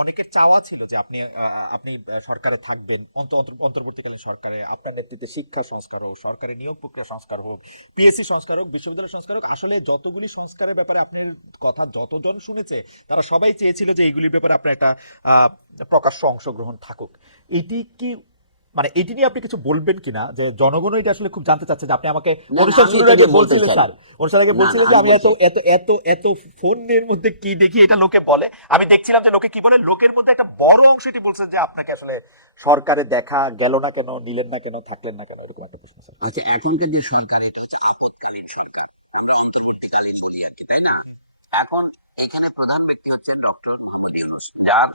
অনেকের চাওয়া ছিল যে আপনি আপনি সরকারে থাকবেন, অন্ত- অন্ত- অন্তর্বর্তীকালীন সরকারে আপনার নেতৃত্বে শিক্ষা সংস্কার হোক, সরকারের নিয়োগ প্রক্রিয়া সংস্কার হোক পিএসসি সংস্কার হোক, বিশ্ববিদ্যালয় সংস্কার হোক, আসলে যতগুলি সংস্কারের ব্যাপারে আপনার কথা যতজন শুনেছে, তারা সবাই চেয়েছিল যে এইগুলির ব্যাপারে আপনার একটা প্রকাশ্য অংশগ্রহণ থাকুক। এটি কি মানে এটি নিয়ে আপনি কিছু বলবেন কিনা? যে জনগণ এটা আসলে খুব জানতে চাচ্ছে যে আপনি আমাকে অনুষ্ঠান শুরুর আগে বলছিলেন স্যার। অনুষ্ঠান আগে বলছিলেন যে আমি এত এত এত এত ফোনের মধ্যে কি দেখি এটা লোকে বলে? আমি দেখছিলাম যে লোকে কি বলে? লোকের মধ্যে একটা বড় অংশ এটি বলছে যে আপনাকে আসলে সরকারে দেখা গেল না কেন নিলেন না কেন থাকলেন না কেন এরকম একটা প্রশ্ন স্যার। আচ্ছা এখনকার যে সরকার এটা হচ্ছে আপৎকালীন সরকার। এখন এখানে প্রধান ব্যক্তি হচ্ছে ডক্টর মোহাম্মদ ইউনূস। যার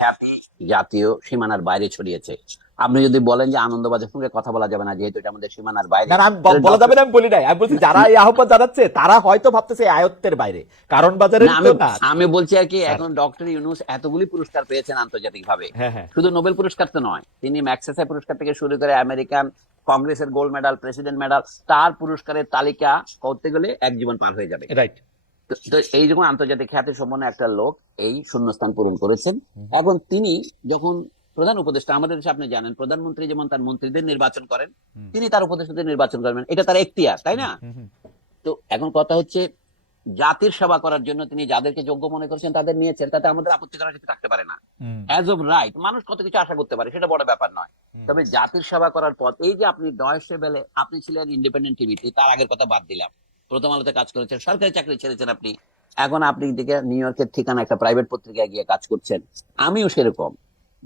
খ্যাতি জাতীয় সীমানার বাইরে ছড়িয়েছে। আপনি যদি বলেন যে আনন্দবাজার সঙ্গে কথা বলা যাবে না যেহেতু এটা আমাদের সীমানার বাইরে। না আমি বলা যাবে না আমি বলি নাই। আমি বলছি যারা এই আহ্বান জানাচ্ছে তারা হয়তো ভাবতেছে আয়ত্তের বাইরে। কারণ বাজারের আমি আমি বলছি আর কি এখন ডক্টর ইউনুস এতগুলি পুরস্কার পেয়েছেন আন্তর্জাতিক ভাবে হ্যাঁ হ্যাঁ। শুধু নোবেল পুরস্কার তো নয় তিনি ম্যাক্সেসে পুরস্কার থেকে শুরু করে আমেরিকান কংগ্রেসের গোল্ড মেডাল প্রেসিডেন্ট মেডাল তার পুরস্কারের তালিকা করতে গেলে এক জীবন পার হয়ে যাবে। রাইট তো- তো এই যখন আন্তর্জাতিক খ্যাতি সম্পন্ন একটা লোক এই শূন্যস্থান পূরণ করেছেন এখন তিনি যখন প্রধান উপদেষ্টা আমাদের দেশে আপনি জানেন প্রধানমন্ত্রী যেমন তার মন্ত্রীদের নির্বাচন করেন তিনি তার উপদেষ্টাদের নির্বাচন করবেন এটা তার এখতিয়ার তাই না? তো এখন কথা হচ্ছে জাতির সেবা করার জন্য তিনি যাদেরকে যোগ্য মনে করছেন তাদের নিয়েছেন তাতে আমাদের আপত্তি করার কিছু থাকতে পারে না। অ্যাজ অফ রাইট মানুষ কত কিছু আশা করতে পারে সেটা বড় ব্যাপার নয়। তবে জাতির সেবা করার পথ এই যে আপনি ডয়েসে বেলে আপনি ছিলেন ইন্ডিপেন্ডেন্ট টিভিতে তার আগের কথা বাদ দিলাম। প্রথম আলোতে কাজ করেছেন সরকারি চাকরি ছেড়েছেন আপনি। এখন আপনি দিকে নিউ ইয়র্কের ঠিকানা একটা প্রাইভেট পত্রিকায় গিয়ে কাজ করছেন। আমিও সেরকম।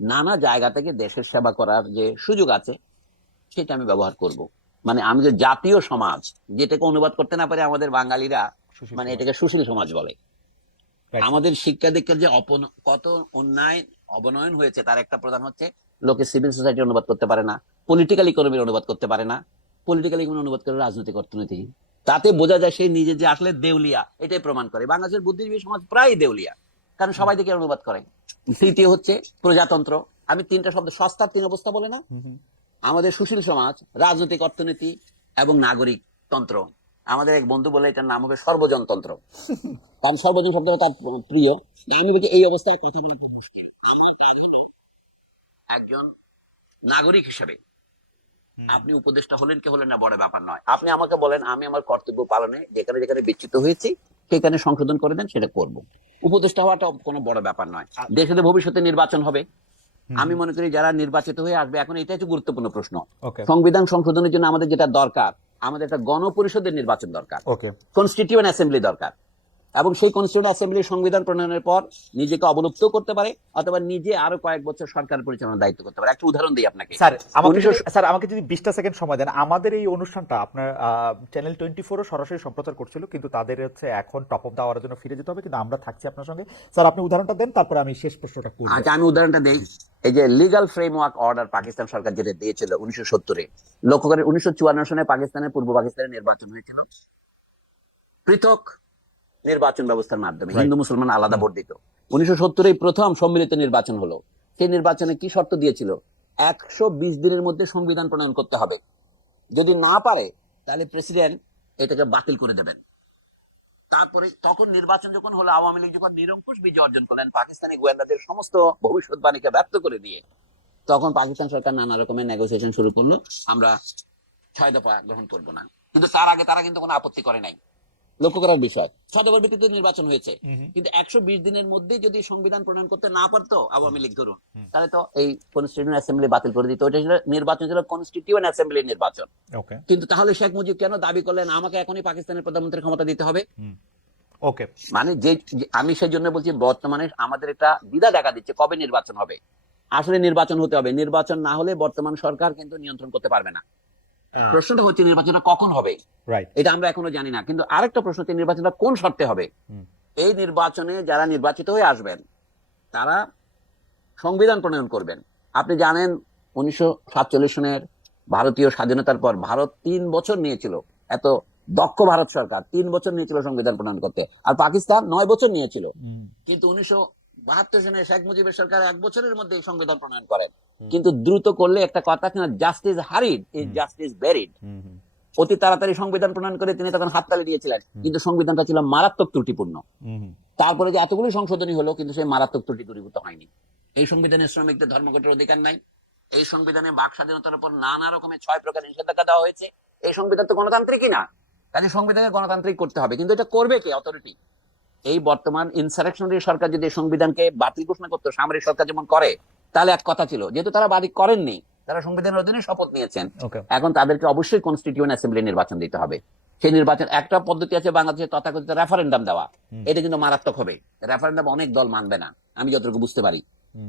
নানা জায়গা থেকে দেশের সেবা করার যে সুযোগ আছে সেটা আমি ব্যবহার করব। মানে আমি যে জাতীয় সমাজ যেটাকে অনুবাদ করতে না পারে আমাদের বাঙালিরা মানে এটাকে সুশীল সমাজ বলে। আমাদের শিক্ষা দীক্ষার যে কত অন্যায় অবনয়ন হয়েছে তার একটা প্রধান হচ্ছে লোকে সিভিল সোসাইটি অনুবাদ করতে পারে না পলিটিক্যাল ইকোনমির অনুবাদ করতে পারে না। পলিটিক্যাল ইকোনমি অনুবাদ করে রাজনৈতিক অর্থনীতি। তাতে বোঝা যায় সেই নিজে যে আসলে দেউলিয়া এটাই প্রমাণ করে। বাংলাদেশের বুদ্ধিজীবী সমাজ প্রায় দেউলিয়া কারণ সবাই দিকে অনুবাদ করে। তৃতীয় হচ্ছে প্রজাতন্ত্র। আমি তিনটা শব্দ সস্তার তিন অবস্থা বলে না। আমাদের সুশীল সমাজ রাজনৈতিক অর্থনীতি এবং নাগরিক তন্ত্র আমাদের এক বন্ধু বলে এটার নাম হবে সর্বজনতন্ত্র। কারণ সর্বজন শব্দটা তার প্রিয়। আমি বলছি এই অবস্থায় কথা বলা খুব মুশকিল। আমার একজন নাগরিক হিসেবে। আপনি উপদেষ্টা হলেন কি হলেন না বড় ব্যাপার নয়। আপনি আমাকে বলেন আমি আমার কর্তব্য পালনে যেখানে যেখানে বিচ্যুত হয়েছি সেখানে সংশোধন করে দেন সেটা করব। উপদেষ্টা হওয়াটা কোনো বড় ব্যাপার নয়। দেশে তো ভবিষ্যতে নির্বাচন হবে। আমি মনে করি যারা নির্বাচিত হয়ে আসবে এখন এটা হচ্ছে গুরুত্বপূর্ণ প্রশ্ন। সংবিধান সংশোধনের জন্য আমাদের যেটা দরকার আমাদের একটা গণপরিষদের নির্বাচন দরকার। কনস্টিটিউয়েন্ট অ্যাসেম্বলি দরকার। এবং সেই কনস্টিটিউয়েন্ট অ্যাসেম্বলি সংবিধান প্রণয়নের পর নিজেকে অবলুপ্ত করতে পারে অথবা নিজে আরও কয়েক বছর সরকার পরিচালনার দায়িত্ব করতে পারে। একটা উদাহরণ দিই আপনাকে। স্যার আমাকে স্যার আমাকে যদি বিশটা সেকেন্ড সময় দেন আমাদের এই অনুষ্ঠানটা আপনার চ্যানেল টোয়েন্টি ফোরও সরাসরি সম্প্রচার করছিল কিন্তু তাদের হচ্ছে এখন টপ অফ দেওয়ার জন্য ফিরে যেতে হবে কিন্তু আমরা থাকছি আপনার সঙ্গে। স্যার আপনি উদাহরণটা দেন তারপরে আমি শেষ প্রশ্নটা করব। আচ্ছা আমি উদাহরণটা দেই। এই যে লিগাল ফ্রেমওয়ার্ক অর্ডার পাকিস্তান সরকার যেটা দিয়েছিল উনিশশো সত্তরে লক্ষ্য করে উনিশশো চুয়ান্ন সনে পাকিস্তানের পূর্ব পাকিস্তানের নির্বাচন হয়েছিল। পৃথক নির্বাচন ব্যবস্থার মাধ্যমে। হিন্দু মুসলমান আলাদা ভোট দিত। উনিশশো সত্তরে প্রথম সম্মিলিত নির্বাচন হলো। সেই নির্বাচনে কি শর্ত দিয়েছিল? একশো বিশ দিনের মধ্যে সংবিধান প্রণয়ন করতে হবে। যদি না পারে তাহলে প্রেসিডেন্ট এটাকে বাতিল করে দেবেন। তারপরে তখন নির্বাচন যখন হলো আওয়ামী লীগ যখন নিরঙ্কুশ বিজয় অর্জন করলেন পাকিস্তানি গোয়েন্দাদের সমস্ত ভবিষ্যৎবাণীকে ব্যক্ত করে দিয়ে তখন পাকিস্তান সরকার নানা রকমের নেগোসিয়েশন শুরু করল। আমরা ছয় দফা গ্রহণ করব না। কিন্তু তার আগে তারা কিন্তু কোনো আপত্তি করে নাই। লক্ষ্য করার বিষয়। ছয় দফার ভিত্তিতে নির্বাচন হয়েছে। কিন্তু একশো বিশ দিনের মধ্যে যদি সংবিধান প্রণয়ন করতে না পারতো আওয়ামী লীগ ধরুন তাহলে তো এই কনস্টিটিউয়েন্ট অ্যাসেম্বলি বাতিল করে দিত। ওটা ছিল নির্বাচন ছিল কনস্টিটিউয়েন্ট অ্যাসেম্বলির নির্বাচন। কিন্তু তাহলে শেখ মুজিব কেন দাবি করলেন আমাকে এখনই পাকিস্তানের প্রধানমন্ত্রীর ক্ষমতা দিতে হবে? ওকে মানে যে আমি সেই জন্য বলছি বর্তমানে আমাদের একটা দ্বিধা দেখা দিচ্ছে কবে নির্বাচন হবে? আসলে নির্বাচন হতে হবে। নির্বাচন না হলে বর্তমান সরকার কিন্তু নিয়ন্ত্রণ করতে পারবে না। প্রশ্নটা হচ্ছে নির্বাচনটা কখন হবে? এটা আমরা এখনও জানি না। কিন্তু আরেকটা প্রশ্ন হচ্ছে নির্বাচনটা কোন শর্তে হবে? এই নির্বাচনে যারা নির্বাচিত হয়ে আসবেন তারা সংবিধান প্রণয়ন করবেন। আপনি জানেন উনিশশো সাতচল্লিশ সনের ভারতীয় স্বাধীনতার পর ভারত তিন বছর নিয়েছিল। এত দক্ষ ভারত সরকার তিন বছর নিয়েছিল সংবিধান প্রণয়ন করতে। আর পাকিস্তান নয় বছর নিয়েছিল। কিন্তু উনিশশো বাহাত্তর সনে শেখ মুজিবের সরকার এক বছরের মধ্যে এই সংবিধান প্রণয়ন করেন। কিন্তু দ্রুত করলে একটা কথা justice hurried is justice buried অতি তাড়াতাড়ি সংবিধান প্রণয়ন করে তিনি তখন হাততালি দিয়েছিলেন। কিন্তু সংবিধানটা ছিল মারাত্মক ত্রুটিপূর্ণ। তারপরে যে এতগুলি সংশোধনী হলো কিন্তু সেই মারাত্মক ত্রুটি দূরীভূত হয়নি। এই সংবিধানে শ্রমিকদের ধর্মঘটের অধিকার নাই। এই সংবিধানে বাক স্বাধীনতার উপর নানা রকমের ছয় প্রকার নিষেধাজ্ঞা দেওয়া হয়েছে। এই সংবিধান তো গণতান্ত্রিকই না। কাজে সংবিধানে গণতান্ত্রিক করতে হবে। কিন্তু এটা করবে কে? অথরিটি এই বর্তমান ইনসারেকশনারি সরকার যদি সংবিধানকে বাতিল ঘোষণা করতো সামরিক সরকার যেমন করে তাহলে এক কথা ছিল যেহেতু তারা বাতিল করেননি তারা সংবিধানের অধীনে শপথ নিয়েছেন। এখন তাদেরকে অবশ্যই কনস্টিটিউয়েন্ট অ্যাসেম্বলি নির্বাচন দিতে হবে। সেই নির্বাচন একটা পদ্ধতি আছে বাংলাদেশে তথাকথিত রেফারেন্ডাম দেওয়া। এটা কিন্তু মারাত্মক হবে। রেফারেন্ডাম অনেক দল মানবে না আমি যতটুকু বুঝতে পারি।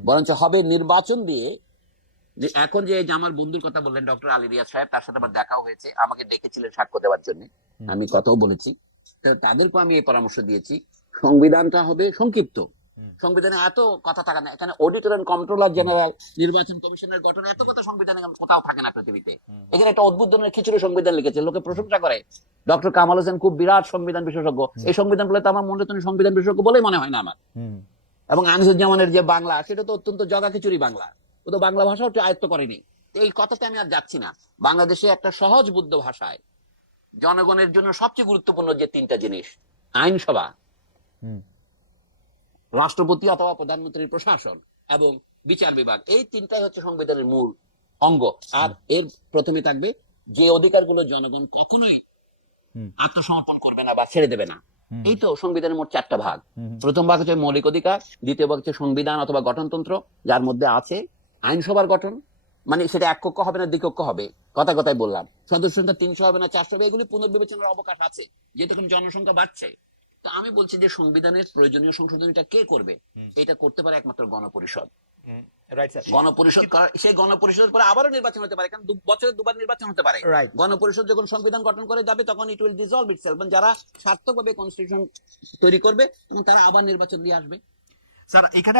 বরঞ্চ হবে নির্বাচন দিয়ে যে এখন যে আমার বন্ধুর কথা বললেন ডক্টর আলী রিয়াজ সাহেব তার সাথে আমার দেখাও হয়েছে আমাকে ডেকেছিলেন সাক্ষ্য দেওয়ার জন্য। আমি কথাও বলেছি। তাদেরকেও আমি এই পরামর্শ দিয়েছি। সংবিধানটা হবে সংক্ষিপ্ত। সংবিধানে এত কথা থাকে না। এখানে অডিটর এন্ড কন্ট্রোলার জেনারেল নির্বাচন কমিশনের গঠন এত কথা সংবিধানে কোথাও থাকে না পৃথিবীতে। এখানে একটা অদ্ভুত ধরনের খিচুড়ি সংবিধান লিখেছে লোকে প্রশংসা করে। ডক্টর কামাল হোসেন খুব বিরাট সংবিধান বিশেষজ্ঞ। এই সংবিধান বলে তো আমার মনে তো সংবিধান বিশেষজ্ঞ বলেই মনে হয় না আমার। এবং আনিসুজ্জামানের যে বাংলা সেটা তো অত্যন্ত জগা খিচুড়ি বাংলা। ও তো বাংলা ভাষাও একটু আয়ত্ত করেনি। এই কথাতে আমি আর যাচ্ছি না। বাংলাদেশে একটা সহজ বুদ্ধ ভাষায় জনগণের জন্য সবচেয়ে গুরুত্বপূর্ণ যে তিনটা জিনিস আইনসভা। রাষ্ট্রপতি অথবা প্রধানমন্ত্রীর প্রশাসন এবং বিচার বিভাগ এই তিনটাই হচ্ছে সংবিধানের মূল অঙ্গ। আর এর প্রথমে থাকবে যে অধিকারগুলো জনগণ কখনোই আত্মসমর্পণ করবে না বা ছেড়ে দেবে না। এই তো সংবিধানের মোট চারটা ভাগ। প্রথম ভাগ হচ্ছে মৌলিক অধিকার দ্বিতীয় ভাগ হচ্ছে সংবিধান অথবা গঠনতন্ত্র যার মধ্যে আছে আইনসভার গঠন। মানে সেটা এক কক্ষ হবে না দ্বিকক্ষ হবে কথা কথায় বললাম। সদস্য সংখ্যা তিনশো হবে না চারশো হবে এগুলি পুনর্বিবেচনার অবকাশ আছে। যেহেতু জনসংখ্যা বাড়ছে। তো আমি বলছি যে সংবিধানের প্রয়োজনীয় সংশোধনীটা কে করবে? এটা করতে পারে একমাত্র গণপরিষদ। গণপরিষদ সেই গণপরিষদের পরে আবারও নির্বাচন হতে পারে কারণ বছরে দুবার নির্বাচন হতে পারে। গণপরিষদ যখন সংবিধান গঠন করে যাবে তখন ইট উইল ডিসলভ ইটসেলফ যারা সার্থকভাবে কনস্টিটিউশন তৈরি করবে এবং তারা আবার নির্বাচন দিয়ে আসবে। স্যার এখানে